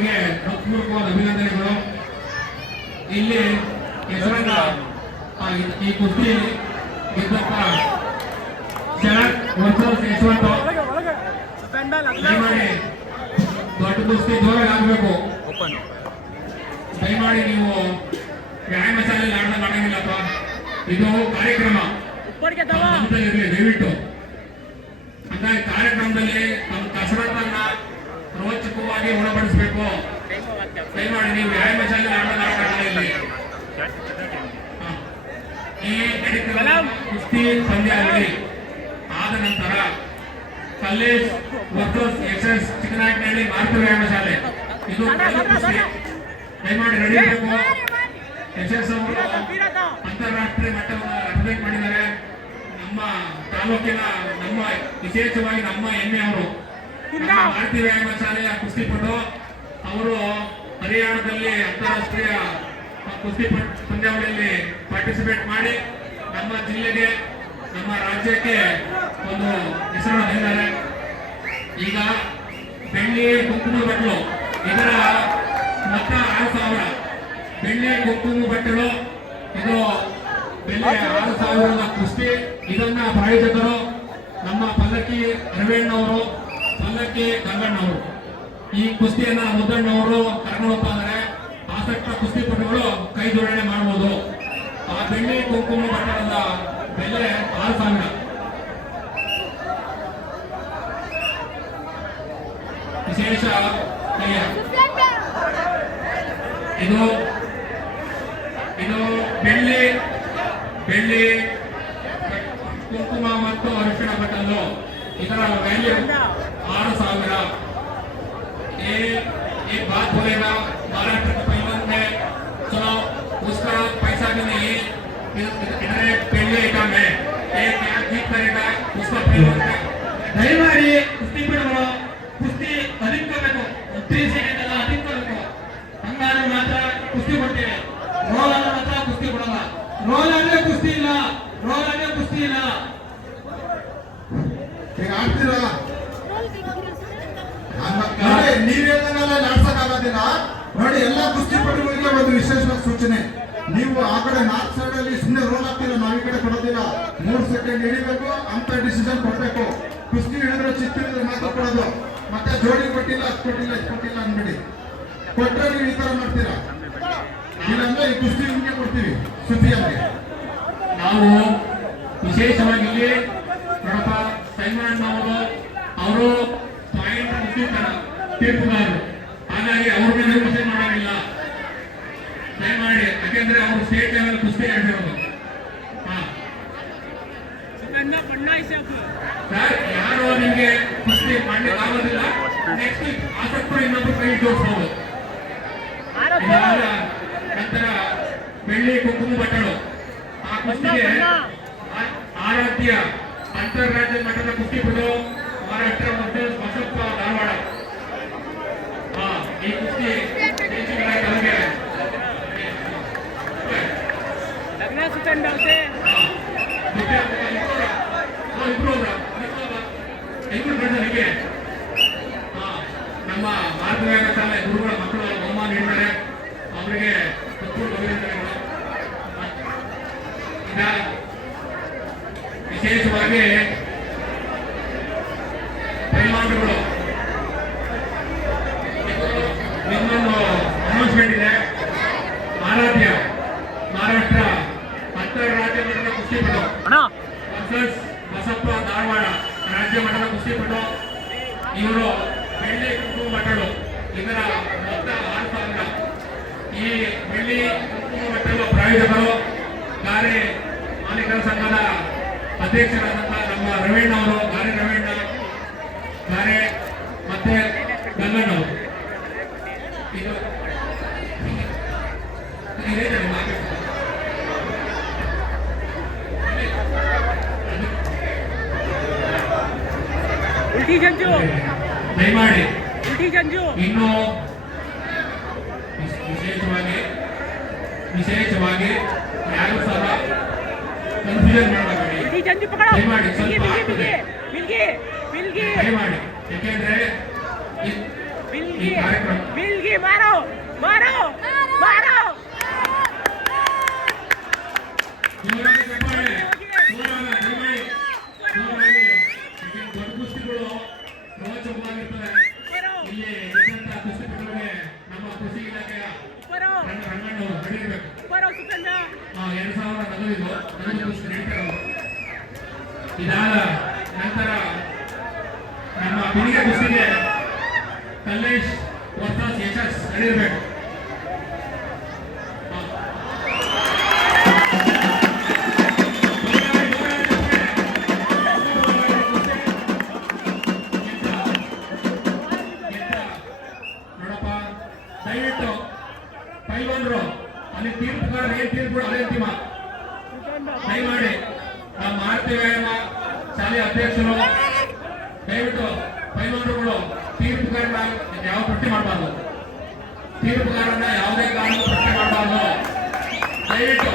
ಅವರಿಗೆ ಹೃತ್ಪೂರ್ವಕವಾದ ಅಭಿನಂದನೆಗಳು. ಇಲ್ಲಿ ಹೆಸರನ್ನ ಈ ಕುಸ್ತಿ ಗೆದ್ದಂತ ಶರತ್ ವರ್ಸಸ್ ಯಶವಂತ ದಯಮಾಡಿ ದೊಡ್ಡ ಕುಸ್ತಿ ಜೋರಾಗಿ ಆಗಬೇಕು. ದಯಮಾಡಿ ನೀವು ವ್ಯಾಯಾಮ ಶಾಲೆಯಲ್ಲಿ ಆಡೋದು ಮಾಡಂಗಿಲ್ಲಪ್ಪ. ಇದು ಕಾರ್ಯಕ್ರಮ ಇರಲಿ ದಯವಿಟ್ಟು. ಅಂತ ಕಾರ್ಯಕ್ರಮದಲ್ಲಿ ನಮ್ಮ ಕಸರತ್ತನ್ನ ರೋಚಕವಾಗಿ ಉಣಬಡಿಸಬೇಕು. ದಯಮಾಡಿ ನೀವು ವ್ಯಾಯಾಮ ಶಾಲೆಯಲ್ಲಿ ಆಡೋದು ಇಲ್ಲಿ ಈ ನಡೀತಿರುವ ಕುಸ್ತಿ ಪಂದ್ಯಾವಳಿ ಆದ ನಂತರ ಕಲ್ಲೇಶ್ ವರ್ಸಸ್ ಎಸ್ ಚಿಕ್ಕನಾಯಕನಹಳ್ಳಿ ಭಾರತ ವ್ಯಾಯಾಮ ಶಾಲೆ ಇದು ಕುಸ್ತಿ. ದಯಮಾಡಿ ನಡೀಬೇಕು. ಯಶಸ್ ಅವರು ಅಂತಾರಾಷ್ಟ್ರೀಯ ಮಟ್ಟವನ್ನು ರೆಪ್ರೆಸೆಂಟ್ ಮಾಡಿದ್ದಾರೆ. ನಮ್ಮ ತಾಲೂಕಿನ ವಿಶೇಷವಾಗಿ ನಮ್ಮ ಹೆಮ್ಮೆ ಅವರು ಭಾರತೀಯ ವ್ಯಾಯಾಮ ಶಾಲೆಯ ಕುಸ್ತಿಪಟು. ಅವರು ಹರಿಯಾಣದಲ್ಲಿ ಅಂತಾರಾಷ್ಟ್ರೀಯ ಕುಸ್ತಿ ಪಂದ್ಯಾವಳಿಯಲ್ಲಿ ಪಾರ್ಟಿಸಿಪೇಟ್ ಮಾಡಿ ನಮ್ಮ ಜಿಲ್ಲೆಗೆ ನಮ್ಮ ರಾಜ್ಯಕ್ಕೆ ಒಂದು ಹೆಸರನ್ನು ತಂದಿದ್ದಾರೆ. ಈಗ ಬೆಳ್ಳಿ ಕುಂಕುಮ ಬಟ್ಟಲು ಇದರ ಮೊತ್ತ 6,000. ಬೆಳ್ಳಿ ಕುಂಕುಮ ಬಟ್ಟಲು ಇದು ಬೆಳ್ಳಿ 6,000 ಕುಸ್ತಿ. ಇದನ್ನ ಪ್ರಾಯೋಜಕರು ನಮ್ಮ ಪಲ್ಲಕ್ಕಿ ರವೀಣ್ಣವರು, ಪಲ್ಲಕ್ಕಿ ಗಂಗಣ್ಣವರು. ಈ ಕುಸ್ತಿಯನ್ನ ಮುದ್ದಣ್ಣವರು ಕರ್ಕೊಂಡು ಹೋಗ್ತಾ ಇದ್ದಾರೆ. ಆಸಕ್ತ ಕುಸ್ತಿಪಟುಗಳು ಕೈ ಜೋಡಣೆ ಮಾಡಬಹುದು. ಆ ಬೆಳ್ಳಿ ಕುಂಕುಮ ಬಟ್ಟಲದ ಬೆಲೆ 6,000. ವಿಶೇಷ ಇದು ಬೆಳ್ಳಿ ಕುಂಕುಮ ಮತ್ತು ಅರಿಶಿಣ ಬಟ್ಟಲು ಇದರ ವ್ಯಾಲ್ಯೂ 6,000. एक बात बोलेगा महाराष्ट्र के पहलवान में चलो उसका पैसा भी नहीं, इधर पहले काम है, एक क्या जीत करेगा उसका पहलवान है. दयमाಡಿ ಕುಸ್ತಿ ಬಿಡೋಣ. ಕುಸ್ತಿ ಅಧಿಕಬೇಕು, 3 ಸೆಕೆಂಡ್ ಅಲ್ಲ ಅಧಿಕಬೇಕು. ಹಂಗಾದ್ರೆ ಮಾತ್ರ ಕುಸ್ತಿ ಕೊಡ್ತೀವಿ. ರೋಲ್ ಅನ್ನ ಮಾತ್ರ ಕುಸ್ತಿ ಕೊಡಲ್ಲ. ರೋಲ್ ಅಂದ್ರೆ ಕುಸ್ತಿ ಇಲ್ಲ, ರೋಲ್ ಅಂದ್ರೆ ಕುಸ್ತಿ ಇಲ್ಲ. ಈಗ ಆಡ್ತೀರಾ ನೀವೇನೆಲ್ಲ ನಡೆಸಕ್ಕಾಗೋದಿಲ್ಲ ನೋಡಿ. ಎಲ್ಲ ಕುಸ್ತಿಪಟುಗಳಿಗೆ ಒಂದು ವಿಶೇಷವಾದ ಸೂಚನೆ. ನೀವು ಆ ಕಡೆ ನಾರ್ತ್ ಸೈಡ್ ಅಲ್ಲಿ ಸುಮ್ಮನೆ ರೋಲ್ ಆಗ್ತಿಲ್ಲ, ನಾವ್ ಈ ಕಡೆ ಕೊಡೋದಿಲ್ಲ. 3 ಸೆಕೆಂಡ್ ಹಿಡಿಬೇಕು ಅಂತ ಡಿಸಿಷನ್ ಕೊಡ್ಬೇಕು. ಕುಸ್ತಿ ಹಿಡಿದ್ರೆ ಚಿತ್ತಿದ್ರೆ ಮಾತ್ರ ಕೊಡೋದು. ಮತ್ತೆ ಜೋಡಿ ಕೊಟ್ಟಿಲ್ಲ, ಅದು ಕೊಟ್ಟಿಲ್ಲ, ಇದು ಕೊಟ್ಟಿಲ್ಲ ಅಂದ್ಬಿಡಿ. ಕೊಟ್ರೆ ನೀವು ಈ ತರ ಮಾಡ್ತೀರಾ. ಇಲ್ಲಾಂದ್ರೆ ಈ ಕುಸ್ತಿ ನಿಮ್ಗೆ ಕೊಡ್ತೀವಿ ಸುದ್ದಿಯಲ್ಲಿ. ನಾವು ವಿಶೇಷವಾಗಿ ಇಲ್ಲಿ ನೋಡಪ್ಪ ಸೈಮನ್ ಅವರು ಪಾಯಿಂಟ್ ಮುಗಿಸ್ತಾರ ತೀರ್ಪುಗಾರರು. ಹಾಗಾಗಿ ಅವ್ರ ಮೇಲೆ ವಿಷಯ ಮಾಡೋದಿಲ್ಲ ದಯಮಾಡಿ. ಯಾಕೆಂದ್ರೆ ಅವರು ಸ್ಟೇಟ್ ಲೆವೆಲ್ ಕುಸ್ತಿ ಆಡಿರೋದು. ಸರ್ ಯಾರು ನಿಮ್ಗೆ ಕುಸ್ತಿ ಮಾಡ್ಲಿಕ್ಕೆ ಆಗೋದಿಲ್ಲ, ನೆಕ್ಸ್ಟ್ ವೀಕ್ ಆಸಕ್ತರು ಇನ್ನೊಬ್ರು ಕೈ ಜೋಡಿಸಬಹುದು. ನಂತರ ಬೆಳ್ಳಿ ಕುಂಕುಮ ಬಟ್ಟಲು ಆ ಕುಸ್ತಿಗೆ ಆರಾಧ್ಯ ಅಂತಾರಾಜ್ಯ ಮಟ್ಟದ ಕುಸ್ತಿಪಟು ಮಹಾರಾಷ್ಟ್ರ ಮತ್ತು ಬಸಪ್ಪ ಧಾರವಾಡ. ಈ ಕುಸ್ತಿ ನಮ್ಮ ಭಾರತ ವ್ಯಾಯಾಮ ಶಾಲೆ ಗುರುಗಳ ಮಕ್ಕಳು ಬಹುಮಾನ ನೀಡಿದ್ದಾರೆ. ಅವರಿಗೆ ಅಭಿನಂದನೆಗಳು. ಈಗ ವಿಶೇಷವಾಗಿ ಪೈಲ್ವಾನ್ಗಳು ಇನ್ನೊಂದು ಅನೌನ್ಸ್ಮೆಂಟ್ ಇದೆ. ಆರಾಧ್ಯ ಮಹಾರಾಷ್ಟ್ರ ಅಂತಾರಾಜ್ಯ ಮಟ್ಟದ ಕುಸ್ತಿಪಟು ವರ್ಸಸ್ ಬಸಪ್ಪ ಧಾರವಾಡ ರಾಜ್ಯ ಮಟ್ಟದ ಕುಸ್ತಿಪಟು. ಇವರು ಬೆಳ್ಳಿ ಕುಂಕುಮ ಬಟ್ಟಲು ಇದರ ಮೊತ್ತ 6,000. ಈ ಬೆಳ್ಳಿ ಕುಂಕುಮ ಬಟ್ಟಲು ಪ್ರಾಯೋಜಕರು ಗಾರೆ ಮಾಲೀಕರ ಸಂಘದ ಅಧ್ಯಕ್ಷರಾದಂತಹ ನಮ್ಮ ರವೀಣ್ ಅವರು, ಗಾರೆ ರವೀಣ್ ಗಾರೆ ಮತ್ತೆ ಗಂಗಣ್ಣ ಅವರು. ಇದು ದಯಮಾಡಿ ಇನ್ನು ವಿಶೇಷವಾಗಿ ಯಾರು ಸಹ ಕನ್ಫ್ಯೂಷನ್ ಮಾಡಬೇಡಿ. ದಯಮಾಡಿ ಸ್ವಲ್ಪ ಆಗ್ತದೆ ದಯಮಾಡಿ. ಯಾಕೆಂದ್ರೆ ಈ ಕಾರ್ಯಕ್ರಮ ಹೋಗಿ ಮಾರೋ ಮಾರೋ ಮಾರೋ ದೊಡ್ಡ ಕುಸ್ತಿಗಳು ರೋಚಕವಾಗಿರ್ತವೆ. ಇಲ್ಲಿ ಕುಸ್ತಿಪಟುಗಳಿಗೆ ನಮ್ಮ ಕೃಷಿ ಇಲಾಖೆಯ ರಂಗಣ್ಣು ನಡೀಬೇಕು. 2000 ನಗದು ಕುಸ್ತಿ ನಡೀತಾರೆ. ಇದಾದ ನಂತರ ನಮ್ಮ ಬಿಳಿಗೆ ಕುಸ್ತಿಗೆ ಕಲ್ಲೇಶ್ ವರ್ಸಸ್ ಯಶಸ್ ನಡೀಬೇಕು. ದಯವಿಟ್ಟು ಪೈಲ್ವಾನ್ರು ಅಲ್ಲಿ ತೀರ್ಪುಗಾರ ಏನ್ ತೀರ್ಪು ಅದೇ ಅಂತಿಮ. ದಯಮಾಡಿ ನಮ್ಮ ಆರತಿ ವ್ಯಾಯಾಮ ಶಾಲೆಯ ಅಧ್ಯಕ್ಷರು ದಯವಿಟ್ಟು ಪೈಲ್ವಾನ್ರುಗಳು ತೀರ್ಪುಗಾರನ ಯಾವ ಪ್ರಶ್ನೆ ಮಾಡಬಾರ್ದು. ತೀರ್ಪುಗಾರನ ಯಾವುದೇ ಕಾರಣಕ್ಕೂ ಪ್ರಶ್ನೆ ಮಾಡಬಾರ್ದು. ದಯವಿಟ್ಟು